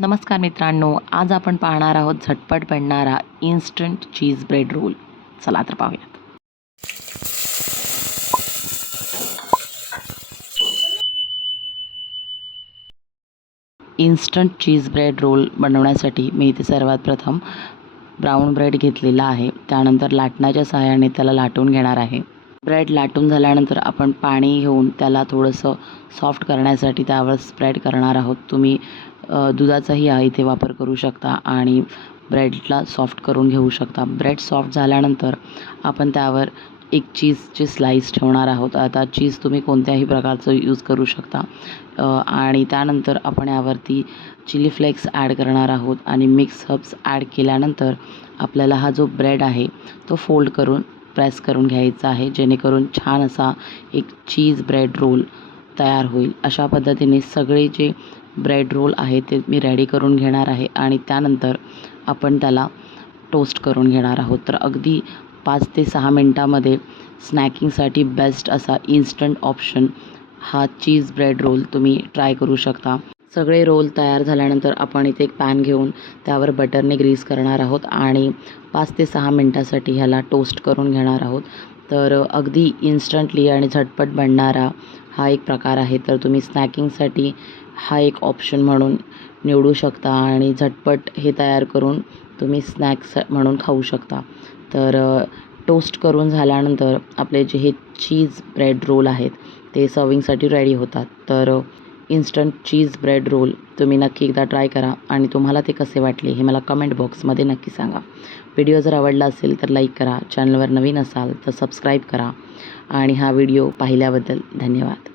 नमस्कार मित्रांनो, आज आपण पाहणार आहोत झटपट बनणारा इन्स्टंट चीज ब्रेड रोल. चला तर पाहूयात. इन्स्टंट चीज ब्रेड रोल बनवण्यासाठी मी इथे सर्वात प्रथम ब्राऊन ब्रेड घेतलेला आहे. त्यानंतर लाटण्याच्या सहाय्याने त्याला लाटून घेणार आहे. ब्रेड लाटून झाल्यानंतर आपण पाणी घेऊन त्याला थोडंसं सॉफ्ट करण्यासाठी त्यावर स्प्रेड करणार आहोत. तुम्ही दुधाचाही इथे वापर करू शकता आणि ब्रेडला सॉफ्ट करून घेऊ शकता. ब्रेड सॉफ्ट झाल्यानंतर आपण त्यावर एक चीजची स्लाईस ठेवणार आहोत. आता चीज तुम्ही कोणत्याही प्रकारचं यूज करू शकता. आणि त्यानंतर आपण यावरती चिली फ्लेक्स ॲड करणार आहोत आणि मिक्स हर्ब्स ॲड केल्यानंतर आपल्याला हा जो ब्रेड आहे तो फोल्ड करून प्रेस करून घ्यायचा आहे, जेणेकरून छान असा एक चीज ब्रेड रोल तयार होईल. अशा पद्धतीने सगळे जे ब्रेड रोल आहे ते मी रेडी करून घेणार आहे आणि त्यानंतर आपण त्याला टोस्ट करून घेणार आहोत. तर अगदी 5 ते 6 मिनटामध्ये स्नॅकिंगसाठी बेस्ट असा इन्स्टंट ऑप्शन हा चीज ब्रेड रोल तुम्ही ट्राय करू शकता. सगळे रोल तयार झाल्यानंतर आपण इथे एक पॅन घेऊन त्यावर बटरने ग्रीस करणार आहोत आणि 5 ते 6 मिनटासाठी ह्याला टोस्ट करून घेणार आहोत. तर अगदी इन्स्टंटली आणि झटपट बनणारा हा एक प्रकार आहे. तर तुम्ही स्नॅकिंगसाठी हा एक ऑप्शन म्हणून निवडू शकता आणि झटपट हे तयार करून तुम्ही स्नॅक्स म्हणून खाऊ शकता. तर टोस्ट करून झाल्यानंतर आपले जे हे चीज ब्रेड रोल आहेत ते सर्विंगसाठी रेडी होतात. तर इन्स्टंट चीज ब्रेड रोल तुम्ही नक्की एकदा ट्राय करा आणि तुम्हाला ते कसे वाटले हे मला कमेंट बॉक्समध्ये नक्की सांगा. व्हिडिओ जर आवडला असेल तर लाईक करा, चॅनलवर नवीन असाल तर सबस्क्राईब करा आणि हा व्हिडिओ पाहिल्याबद्दल धन्यवाद.